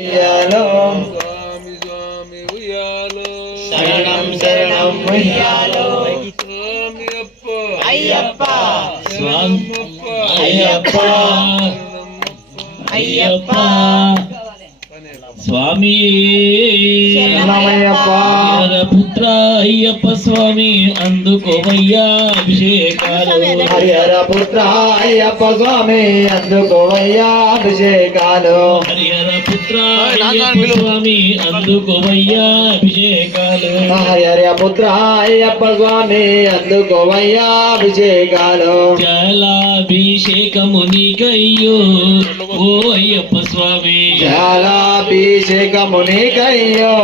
ఉయ్యాలో. స్వామి స్వామి ఉయ్యాలో. శరణం శరణం ఉయ్యాలో. స్వామి అప్ప. అయ్యప్ప. శరణమప్ప అయ్యప్ప. అయ్యప్ప. పనే. స్వామి. శరణమయ్యప్ప అయ్యప్ప స్వామి అందుకోవయ్యా అభిషేకాలు. హరిహర పుత్ర అయ్యప్ప స్వామి అందుకోవయ్యా అభిషేకాలు. హరిహర పుత్ర అయ్యప్ప స్వామి అందుకోవయ్యా అభిషేకాలు. హరిహర పుత్ర అయ్యప్ప స్వామి అందుకోవయ్యా అభిషేకాలు. జలాభిషేకము నీకయ్యో ఓ అయ్యప్ప స్వామి. జలాభిషేకముని కయ్యో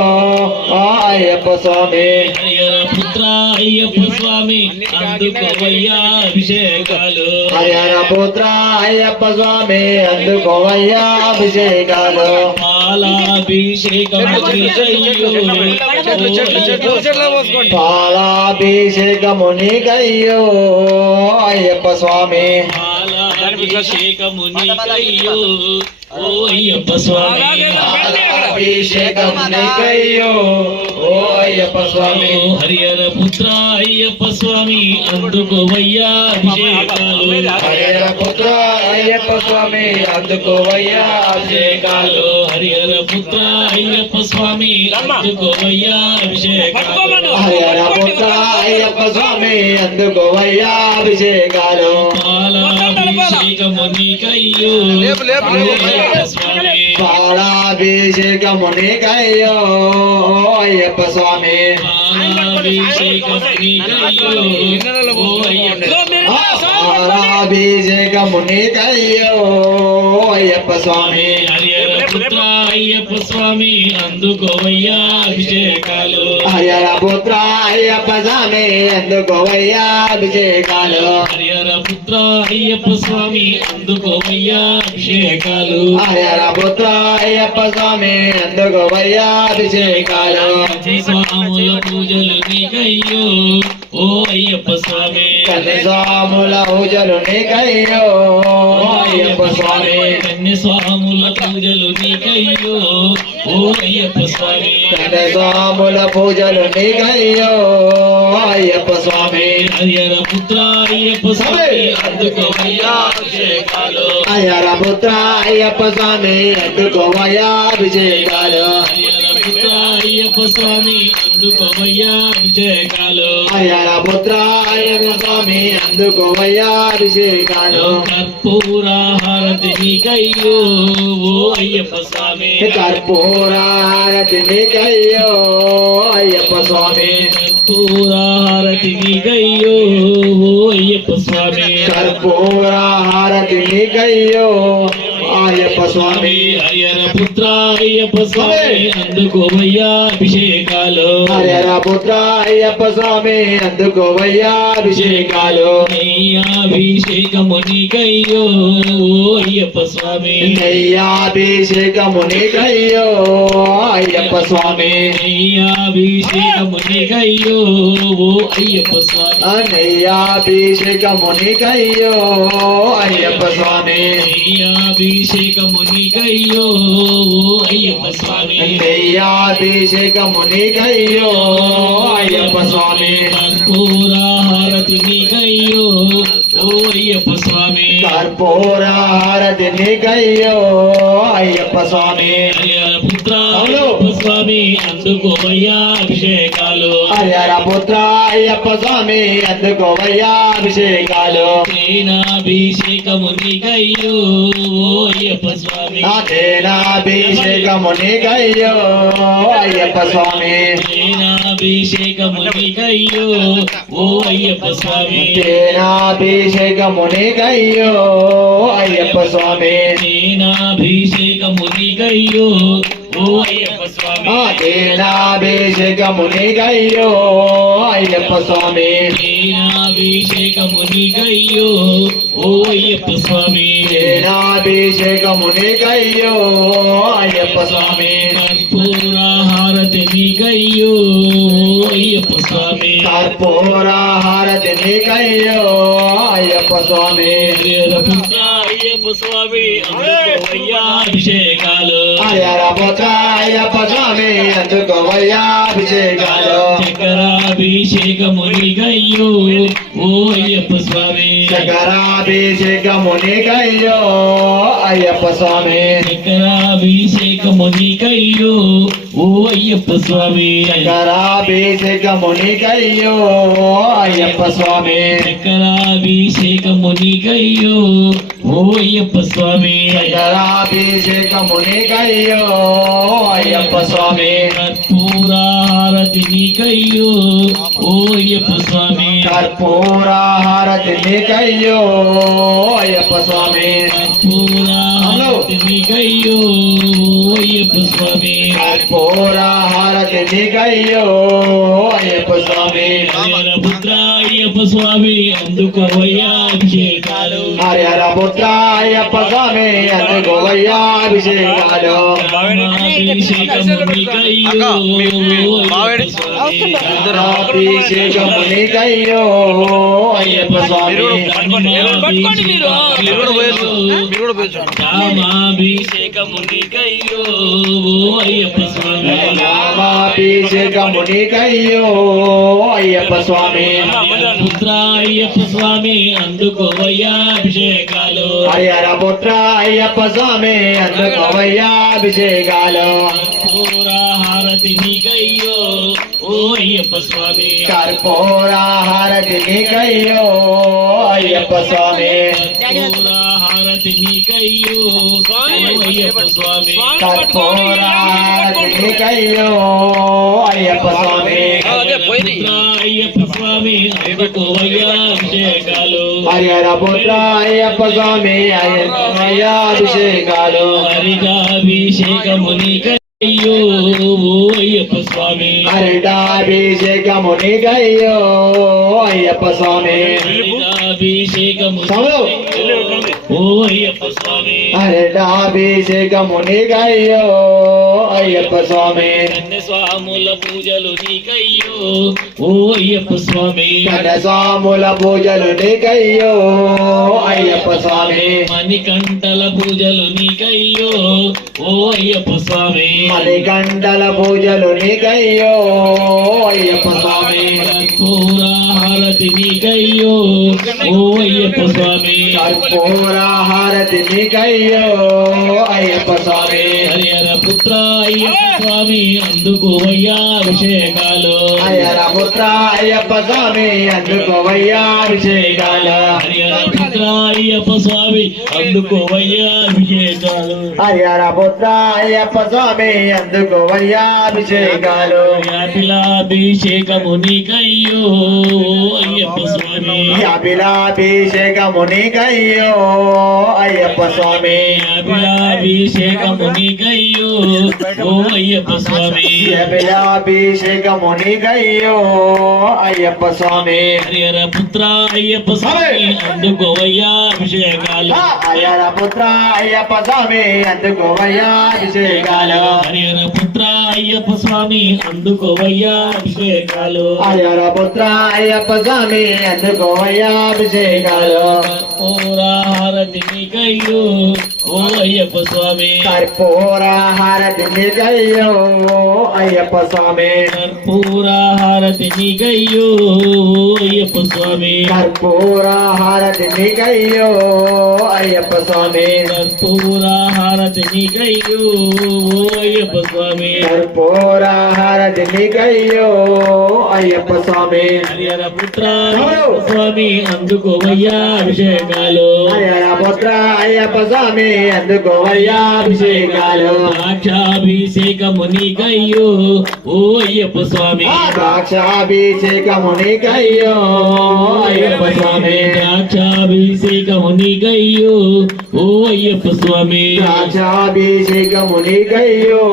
ఆ అయ్యప్ప స్వామి. హరిహర పుత్ర అయ్యప్ప స్వామి అందుకోవయ్యా అభిషేకాలు. హరిహర పుత్ర అయ్యప్ప స్వామి అందుకోవయ్యా అభిషేకాలు. పాలాభిషేకముని కయ్యో అయ్యప్ప స్వామి. పాలాభిషేకము నీకయ్యో ఓ అయ్యప్ప స్వామి. పాలాభిషేకముని కయ్యో ఓ అయ్యప్ప స్వామి. హరిహర పుత్ర అయ్యప్ప స్వామి అందుకోవయ్యా అభిషేకాలు. హరిహర పుత్ర అయ్యప్ప స్వామి అందుకోవయ్యా అభిషేకాలు. హరిహర పుత్ర అయ్యప్ప స్వామి అందుకోవయ్యా అభిషేకాలు. హరిహర పుత్ర అయ్యప్ప స్వామి అందుకోవయ్యా అభిషేకాలు. పాలాభిషేకము నీకయ్యో. లేపు, లేపు, అయ్యప్ప స్వామి. పాలాభిషేకముని కయ్యో అయ్యప్ప స్వామి ఓ అయ్యప్ప పాలాభిషేకముని కయ్యో అయ్యప్ప స్వామి. అయ్యప్ప స్వామి అందుకోవయ్యా అభిషేకాలు. హరిహర పుత్ర అయ్యప్ప స్వామి అందుకోవయ్యా అభిషేకాలు. హరిహర పుత్ర అయ్యప్ప స్వామి అందుకోవయ్యా అభిషేకాలు. హరిహర పుత్ర అయ్యప్ప స్వామి అందుకోవయ్యా అభిషేకాలు. స్వాముల పూజలు నీకయ్యో ఓ అయ్యప్ప స్వామి. కన్య స్వాముల పూజలు నీకయ్యో అయ్యప్ప స్వామి. కన్య స్వాముల పూజలు నీకయ్యో. ఓ అయ్యప్ప స్వామి. కన్య స్వాముల పూజలు నీకయ్యో. అయ్యప్ప స్వామి. హరిహర పుత్ర అయ్యప్ప స్వామి. అందుకోవయ్యా అభిషేకాలు హరిహర పుత్ర అయ్యప్ప స్వామి. అందుకోవయ్యా అభిషేకాలు హరిహర పుత్ర అయ్యప్ప స్వామి. అందుకోవయ్యా అభిషేకాలు. హరిహర పుత్ర అయ్యప్ప స్వామి అందుకోవయ్యా అభిషేకాలు. కర్పూర హారతి నీకయ్యో ఓ అయ్యప్ప స్వామి. కర్పూర హారతి నీకయ్యో అయ్యప్ప స్వామి. కర్పూర హారతి నీకయ్యో ఓ అయ్యప్ప స్వామి. నీకయ్యో అయ్యప్ప స్వామి. హరియర పుత్ర అయ్యప్ప స్వామి అందుకోవయ్యా అభిషేకాలు. హరిహర పుత్ర అయ్యప్ప స్వామి అందుకోవయ్యా అభిషేకాలు. అభిషేకము నీకయ్యో అయ్యప్ప స్వామి. నయ్యాభిషేకము నీకయ్యో అయ్యప్ప స్వామి. అభిషేకము నీకయ్యో ఓ అయ్యప్ప స్వామి నయ్యాభిషేకము నీకయ్యో అయ్యప్ప స్వామి అభిషేకము నీకయ్యో ఓ అయ్యప్ప స్వామి నయ్యాభిషేకము నీకయ్యో అయ్యప్ప స్వామి కర్పూర హారతి నీకయ్యో ఓ అయ్యప్ప స్వామి కర్పూర హారతి నీకయ్యో అయ్యప్ప స్వామి హరిహర పుత్ర అయ్యప్ప స్వామి అందుకోవయ్యా అభిషేకాలు. హరిహర పుత్ర అయ్యప్ప స్వామి అందుకోవయ్యా అభిషేకాలు. సేనాభిషేకము నీకయ్యో ఓ అయ్యప్ప స్వామి. నాథేనాభిషేకము నీకయ్యో అయ్యప్ప స్వామి. సేనాభిషేకము నీకయ్యో ఓ అయ్యప్ప స్వామి. తేనాభిషేకము నీకయ్యో అయ్యప్ప స్వామి. సేనాభిషేకము నీకయ్యో ఓ నీకయ్యో అయ్యప్ప స్వామి. సేనాభిషేకము నీకయ్యో ఓ అయ్యప్ప స్వామి. తేనాభిషేకము నీకయ్యో అయ్యప్ప స్వామి. కర్పూర హారతి అయ్యప్ప స్వామి కర్పూర హారతి నీకయ్యో అయ్యప్ప స్వామి హరిహర పుత్ర అయ్యప్ప అయ్యప్ప స్వామి అందుకోవయ్యాభిషేకాలు అభిషేకాలు హరిహర పుత్ర అయ్యప్ప స్వామి అందుకోవయ్యా అభిషేకాలు చక్రాభిషేకము నీకయ్యో ఓ అయ్యప్ప స్వామి శంకరాభిషేకము నీకయ్యో అయ్యప్ప స్వామి చక్రాభిషేకము నీకయ్యో ఓ అయ్యప్ప స్వామి శంకరాభిషేకము నీకయ్యో అయ్యప్ప స్వామి చక్రాభిషేకము నీకయ్యో ఓ అయ్యప్ప స్వామి శంకరాభిషేకము నీకయ్యో అయ్యప్ప స్వామి కర్పూరారతి నీకయ్యో ఓ అయ్యప్ప నీకయ్యో అయ్యప్ప స్వామి. కర్పూరారతి నీకయ్యో ఓ అయ్యప్ప స్వామి. కర్పూరాహారతి నీకయ్యో అయ్యప్ప స్వామి. పుత్ర అయ్యప్ప స్వామి అందుకోవయ్యా అభిషేకాలు హరిహర పుత్ర అయ్యప్ప స్వామి అందుకోవయ్యా అభిషేకాలు అభిషేకము నీకయ్యో ఓ అయ్యప్ప స్వామి నీకయ్యో అయ్యప్ప స్వామి నీకయ్యో అయ్యప్ప స్వామి రామాభిషేకము నీకయ్యో అయ్యప్ప స్వామి పుత్ర అయ్యప్ప స్వామి అందుకోవయ్యా అభిషేకాలు పుత్ర అయ్యప్ప స్వామి అందుకోవయ్యా అభిషేకాలు హారతి నీకయ్యో ఓ అయ్యప్ప స్వామి కర్పూరాహారతి నీకయ్యో అయ్యప్ప స్వామి హారతి నీకయ్యో ఓ అయ్యప్ప స్వామి కర్పూరాహారతి నీకయ్యో అయ్యప్ప స్వామి పుత్ర అయ్యప్ప స్వామి అందుకోవయ్యా అభిషేకాలు హరిహర పుత్ర అయ్యప్ప స్వామి అయ్యా అభిషేకాలు హరికాభిషేకము నీకయ్యో ఓ అయ్యప్ప స్వామి హరిటాభిషేకము నీకయ్యో అయ్యప్ప స్వామి. హరికాభిషేకము ఓ అయ్యప్ప స్వామి. హరిటాభిషేకము నీకయ్యో అయ్యప్ప స్వామి. స్వాముల పూజలు నీకయ్యో. ఓ అయ్యప్ప స్వామి. కనసాముల పూజలు నీకయ్యో అయ్యప్ప స్వామి. మణికంఠల పూజలు నీకయ్యో. ఓ అయ్యప్ప స్వామి. మణికంఠల పూజలు నీకయ్యో అయ్యప్ప స్వామి. కర్పూరాహారతి నీకయ్యో ఓ అయ్యప్ప స్వామి. కర్పూరాహారతి నీకయ్యో అయ్యప్ప స్వామి. హరిహర పుత్ర అయ్యప్ప స్వామి. అందుకోవయ్యా అభిషేకాలు. అయ్యర పుత్ర అయ్యప్ప స్వామి. అందుకోవయ్యా అభిషేకాలు. హరిహర పుత్ర అయ్యప్ప స్వామి అందుకోవయ్యా అభిషేకాలు. హరిహర పుత్ర అయ్యప్ప స్వామి అందుకోవయ్యా అభిషేకాలు. అభిషేకము నీకయ్యో అయ్యప్ప స్వామి అభిలాభిషేకము నీకయ్యో అయ్యప్ప స్వామి. అభిషేకము నీకయ్యో ఓ అయ్యప్ప స్వామి. అభిలాభిషేకము నీకయ్యో అయ్యప్ప స్వామి. హరిహర పుత్ర అయ్యప్ప స్వామి! అందుకోవయ్యా అభిషేకాలు. అయ్యర పుత్ర అయ్యప్ప స్వామి అందుకోవయ్యా అభిషేకాలు. హరిహర పుత్ర అయ్యప్ప స్వామి అందుకోవయ్యా అభిషేకాలు. అయ్యర పుత్ర అయ్యప్ప స్వామి అందుకోవయ్యా అభిషేకాలు హారతి నీకయ్యో ఓ అయ్యప్ప స్వామి. కర్పూరాహారతి నీకయ్యో అయ్యప్ప స్వామి. కర్పూరాహారతి ఓ అయ్యప్ప స్వామి. కర్పూరాహారతి నీకయ్యో అయ్యప్ప స్వామి. కర్పూరాహారతి ఓ అయ్యప్ప స్వామి. కర్పూరాహారతి నీకయ్యో అయ్యప్ప స్వామి. హరిహర పుత్ర స్వామి అందుకోవయ్యా అభిషేకాలు. అయ్యర పుత్ర అయ్యప్ప స్వామి. అందుకోవయ్యా అభిషేకాలు ద్రాక్షాభిషేకము నీకయ్యో ఓ అయ్యప్ప స్వామి. ద్రాక్షాభిషేకము నీకయ్యో అయ్యప్ప స్వామి. ద్రాక్షాభిషేకము నీకయ్యో ఓ అయ్యప్ప స్వామి. ద్రాక్షాభిషేకము నీకయ్యో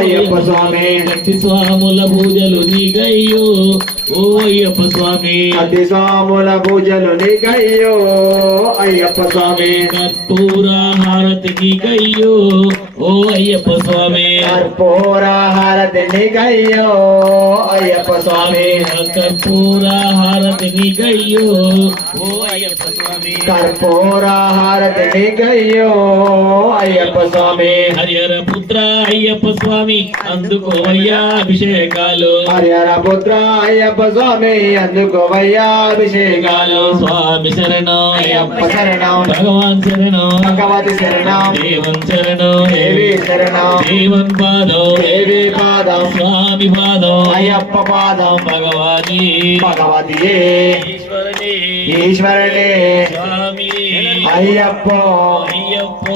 అయ్యప్ప స్వామి. భక్తి స్వాముల పూజలు నీకయ్యో ఓ అయ్యప్ప స్వామి. అతి స్వాముల పూజలు నీకయ్యో అయ్యప్ప స్వామి. కర్పూర హారతి నీకయ్యో ఓ అయ్యప్ప స్వామి. కర్పూర హారతిని గయ్యో అయ్యప్ప స్వామి. కర్పూర హారతిని గయ్యో ఓ అయ్యప్ప స్వామి. కర్పూర హారతిని గయ్యో అయ్యప్ప స్వామి. హరిహర పుత్ర అయ్యప్ప స్వామి అందుకోవయ్యా అభిషేకాలు. హరిహర పుత్ర అయ్యప్ప స్వామి అందుకోవయ్యా అభిషేకాలు స్వామి శరణం. అయ్యప్ప శరణం. భగవాన్ శరణం. భగవతి శరణం. దేవన్ శరణం. దేవి శరణం. దేవన్ పాదం. దేవి పాదం. స్వామి పాదం. అయ్యప్ప పాదం. భగవాని. భగవతియే. ఈశ్వరుని. ఈశ్వరుని. స్వామి. అయ్యప్ప. అయ్యప్ప.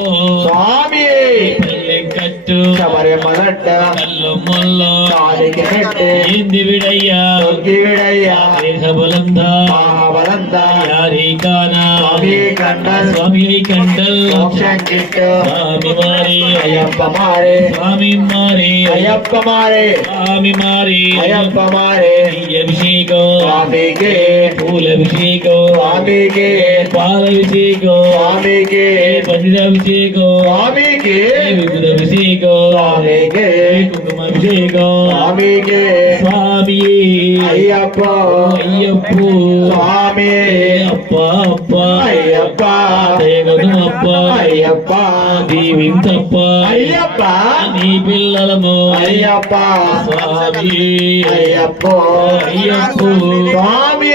స్వామి. పల్లెకట్టు శబరిమలట్ట కల్లు మొల్ల. కాలికి మెట్టు ఏంది విడయ్యా? దొంగివిడయ్యా దేహబలంద మహాబలంత యారీకానా స్వామి కండల్ స్వామి కండల్ మోక్షం కిట్టు స్వామి మారి అయ్యప్ప మారే స్వామి మారి అయ్యప్ప మారే స్వామి మారి అయ్యప్ప మారే అభిషేకం స్వామికి పూలభిషేకం స్వామికి పాలభిషేకం స్వామికి పన్నీరాభిషేకం స్వామికి విభుదభిషేకం స్వామికి కుంకుమాభిషేకం స్వామికి స్వామి అయ్యప్ప అయ్యప్ప స్వామి అప్ప అప్ప అయ్యప్ప దేవదమప్ప అయ్యప్ప దీవించప్ప అయ్యప్ప నీ పిల్లలము అయ్యప్ప స్వామి అయ్యప్ప అయ్యప్ప స్వామి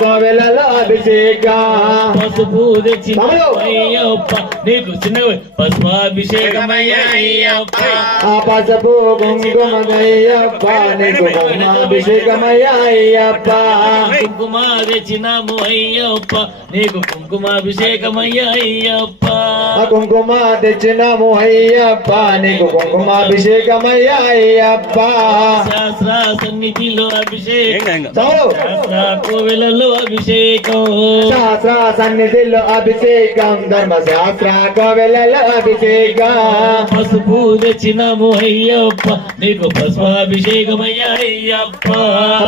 కోవెలలో అభిషేకం. పసుపు తెచ్చిన తమ్ముడు. అయ్యప్ప నీకు చిన్న పసుపాభిషేకమయ్యా అయ్యప్ప. ఆ పసుపు కుంకుమ అయ్యప్ప నీకు కుంకుమాభిషేకమయ్యా అయ్యప్ప. కుంకుమ తెచ్చినాము అయ్యప్ప నీకు కుంకుమాభిషేకమయ్యా అయ్యప్ప. ఆ కుంకుమ తెచ్చినాము అయ్యప్ప నీకు కుంకుమాభిషేకమయ్యా అయ్యప్ప. శాస్త్ర సన్నిధిలో అభిషేకం. కోవెలలో అభిషేకం. శాస్త్ర సన్నిధిలో అభిషేకం ధర్మశాస్త్ర కోవెలలో అభిషేకం. పసుపు తెచ్చినాము అయ్యప్ప నీకు పసుపాభిషేకమయ్యా అయ్యప్ప.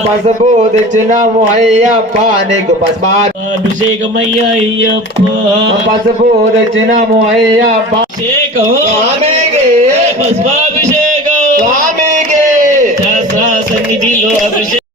పసుపు తెచ్చినాము అయ్యప్ప నీకు పసుపా అభిషేకమయ్యా అయ్యప్ప. పసుపు తెచ్చినాము అయ్యప్ప. అభిషేకం. స్వామికి. పసుపాభిషేకం. స్వామికి. శాస్త్ర సన్నిధిలో అభిషేకం.